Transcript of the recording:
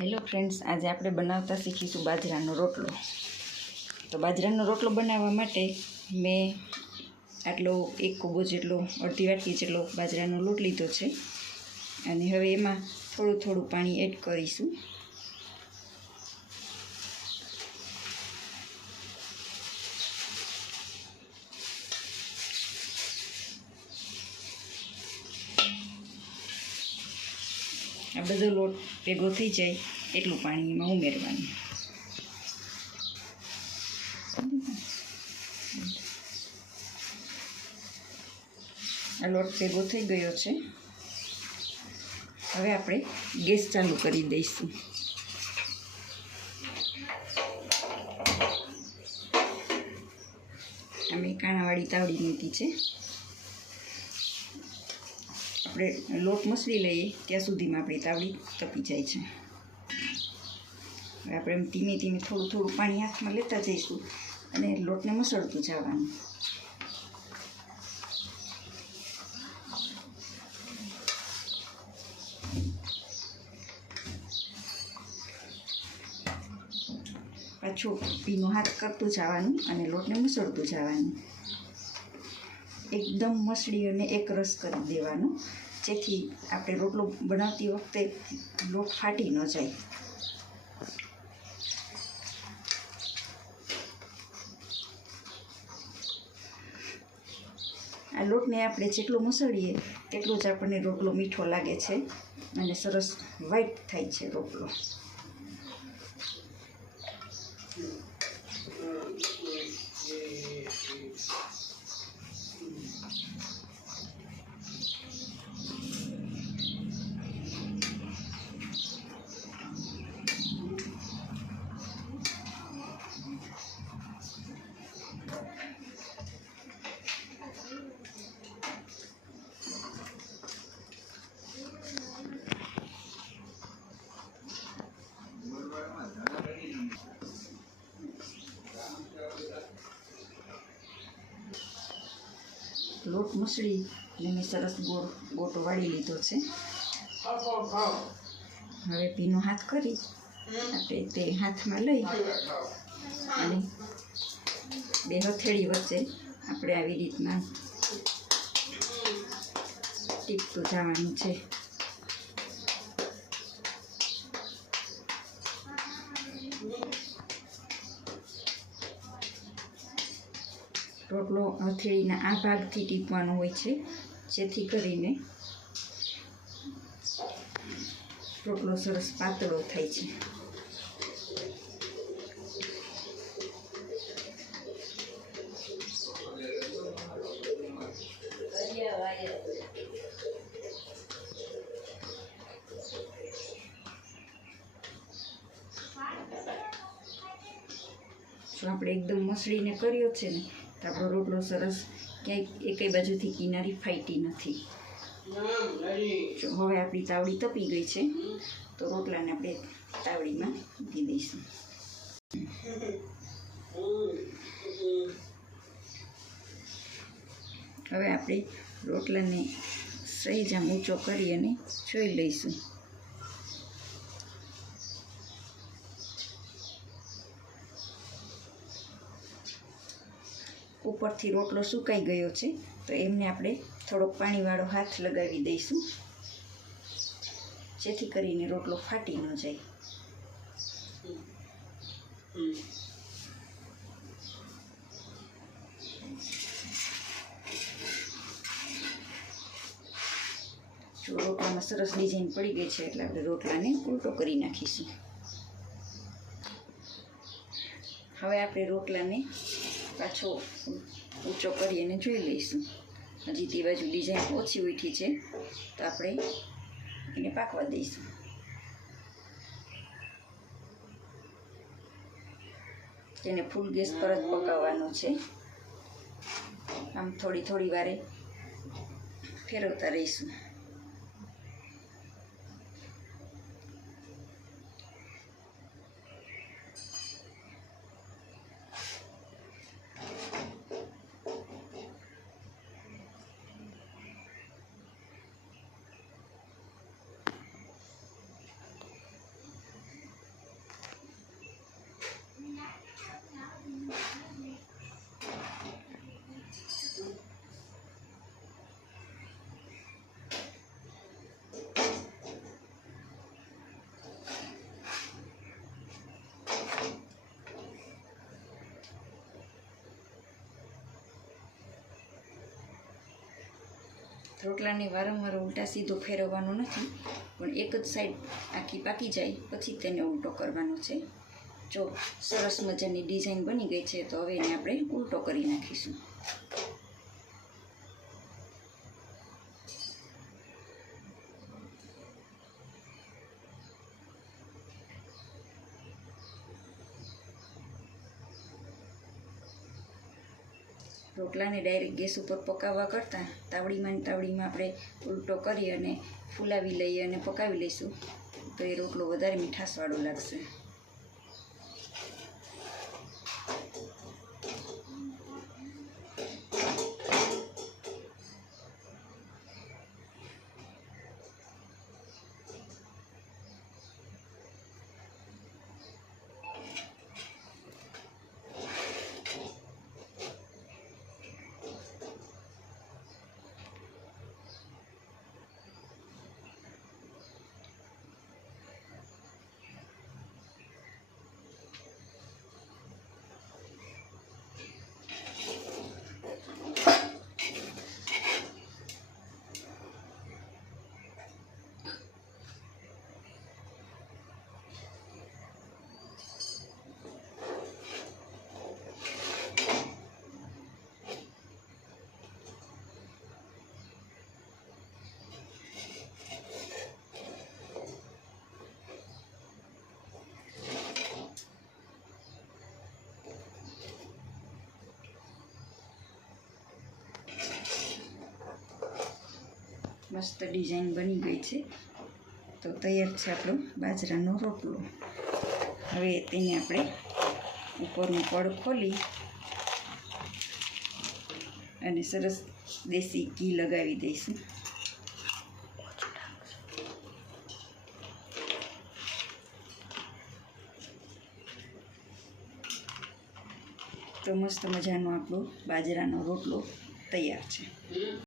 Hello friends, આજે આપણે બનાવતા શીખીશું બાજરાનો રોટલો. તો બાજરાનો રોટલો બનાવવા માટે મેં આટલો એક કૂબો જેટલો, અડધી વાટકી જેટલો બાજરાનો લોટ લીધો છે. અને હવે એમાં થોડું થોડું પાણી એડ કરીશું. આ બધો લોટ ભેગો થઈ જાય એટલું પાણી એમાં ઉમેરવાનું. આ લોટ ભેગો થઈ ગયો છે. હવે આપણે ગેસ ચાલુ કરી દઈશું. અમે કાણાવાળી તાવડી મૂકી છે. આપણે લોટ મસળી લઈએ ત્યાં સુધીમાં આપણી તાવડી તપી જાય છે. હવે આપણે ધીમે ધીમે થોડું થોડું પાણી હાથમાં લેતા જઈશું અને લોટને મસળતું જવાનું. પાછું ભીનો હાથ કરતું જવાનું અને લોટને મસળતું જવાનું. એકદમ મસળી અને એક રસ કરી દેવાનો, જેથી આપણે રોટલો બનાવતી વખતે લોટ ફાટી ન જાય. આ લોટને આપણે જેટલો મસળીએ તેટલો જ આપણને રોટલો મીઠો લાગે છે અને સરસ વ્હાઈટ થાય છે રોટલો. લોટ મસળી અને મેં સરસ ગોટો વાળી લીધો છે. હવે ભીનો હાથ કરી આપણે તે હાથમાં લઈ અને બે હથેળી વચ્ચે આપણે આવી રીતના ટીપતું જવાનું છે. રોટલો હથેળીના આ ભાગથી ટીપવાનો હોય છે, જેથી કરીને રોટલો સરસ પાતળો થાય છે. જો આપણે એકદમ મસળીને કર્યો છે ને, તો આપણો રોટલો સરસ ક્યાંય એકેય બાજુથી કિનારી ફાટી નથી. જો હવે આપણી તાવડી તપી ગઈ છે, તો રોટલાને આપણે તાવડીમાં મૂકી દઈશું. હવે આપણે રોટલાને સહેજ આમ ઊંચો કરી અને જોઈ લઈશું. ઉપરથી રોટલો સુકાઈ ગયો છે, તો એમને આપણે થોડોક પાણીવાળો હાથ લગાવી દઈશું, જેથી કરીને રોટલો ફાટી ન જાય. જો રોટલામાં સરસ ડિઝાઇન પડી ગઈ છે, એટલે આપણે રોટલાને ઉલટો કરી નાખીશું. હવે આપણે રોટલાને પાછો ઊંચો કરી અને જોઈ લઈશું. હજી તે બાજુ ડિઝાઇન ઓછી ઉઠી છે, તો આપણે એને પાકવા દઈશું. તેને ફૂલ ગેસ પર જ પકાવવાનો છે. આમ થોડી થોડી વારે ફેરવતા રહીશું. રોટલાને વારંવાર ઉલટા સીધો ફેરવવાનો નથી, પણ એક જ સાઈડ આખી પાકી જાય પછી તેને ઉલટો કરવાનો છે. જો સરસ મજાની ડિઝાઇન બની ગઈ છે, તો હવે એને આપણે ઉલટો કરી નાખીશું. રોટલાને ડાયરેક્ટ ગેસ ઉપર પકાવવા કરતાં તાવડીમાં આપણે ઉલટો કરી અને ફૂલાવી લઈએ અને પકાવી લઈશું, તો એ રોટલો વધારે મીઠાશવાળો લાગશે. મસ્ત ડિઝાઇન બની ગઈ છે. તો તૈયાર છે આપણો બાજરાનો રોટલો. હવે તેને આપણે ઉપરનું પડ ખોલી અને સરસ દેશી ઘી લગાવી દઈશું. તો મસ્ત મજાનો આપણો બાજરાનો રોટલો તૈયાર છે.